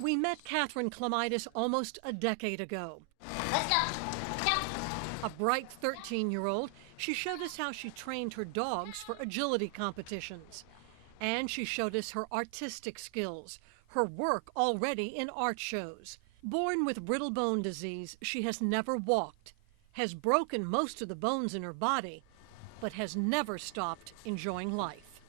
We met Katherine Klimitas almost a decade ago. Let's go. Go. A bright 13-year-old, she showed us how she trained her dogs for agility competitions. And she showed us her artistic skills, her work already in art shows. Born with brittle bone disease, she has never walked, has broken most of the bones in her body, but has never stopped enjoying life.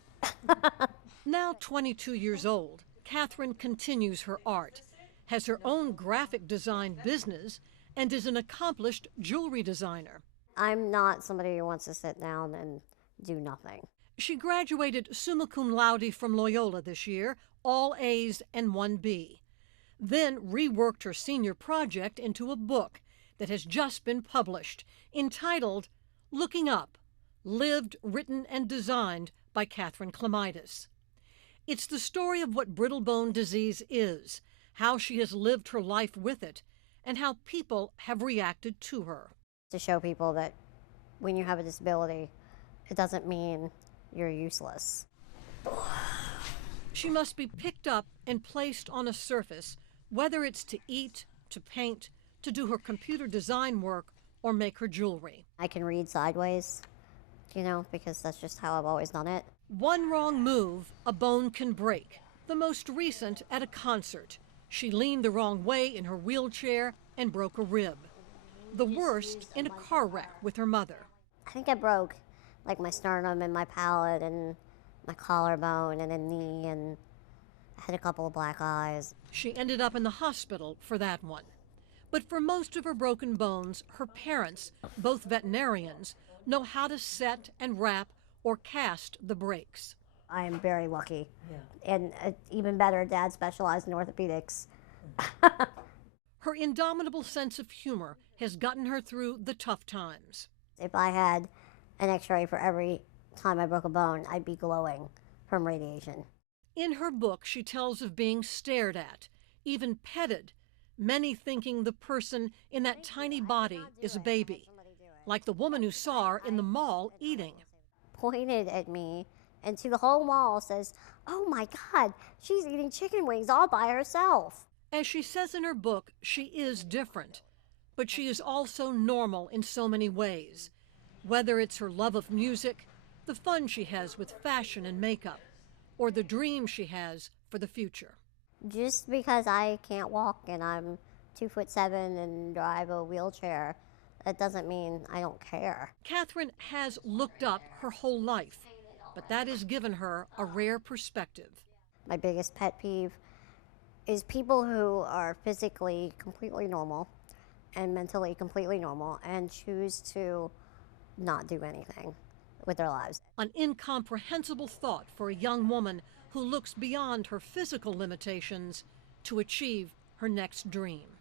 Now 22 years old, Katherine continues her art, has her own graphic design business, and is an accomplished jewelry designer. I'm not somebody who wants to sit down and do nothing. She graduated summa cum laude from Loyola this year, all A's and 1 B. Then reworked her senior project into a book that has just been published, entitled Looking Up, Lived, Written, and Designed by Katherine Klimitas. It's the story of what brittle bone disease is, how she has lived her life with it, and how people have reacted to her. To show people that when you have a disability, it doesn't mean you're useless. She must be picked up and placed on a surface, whether it's to eat, to paint, to do her computer design work, or make her jewelry. I can read sideways, because that's just how I've always done it. One wrong move, a bone can break. The most recent at a concert. She leaned the wrong way in her wheelchair and broke a rib. The worst in a car wreck with her mother. I think I broke my sternum and my palate and my collarbone and a knee, and I had a couple of black eyes. She ended up in the hospital for that one. But for most of her broken bones, her parents, both veterinarians, know how to set and wrap or cast the breaks. I am very lucky. Yeah. And even better, Dad specialized in orthopedics. Her indomitable sense of humor has gotten her through the tough times. If I had an x-ray for every time I broke a bone, I'd be glowing from radiation. In her book, she tells of being stared at, even petted, many thinking the person in that tiny body is a baby, like the woman who saw her in the mall eating. Pointed at me, and to the whole mall says, "Oh my God, she's eating chicken wings all by herself." As she says in her book, she is different, but she is also normal in so many ways. Whether it's her love of music, the fun she has with fashion and makeup, or the dream she has for the future. Just because I can't walk and I'm 2'7" and drive a wheelchair, that doesn't mean I don't care. Katherine has looked up her whole life, but that has given her a rare perspective. My biggest pet peeve is people who are physically completely normal and mentally completely normal and choose to not do anything with their lives. An incomprehensible thought for a young woman who looks beyond her physical limitations to achieve her next dream.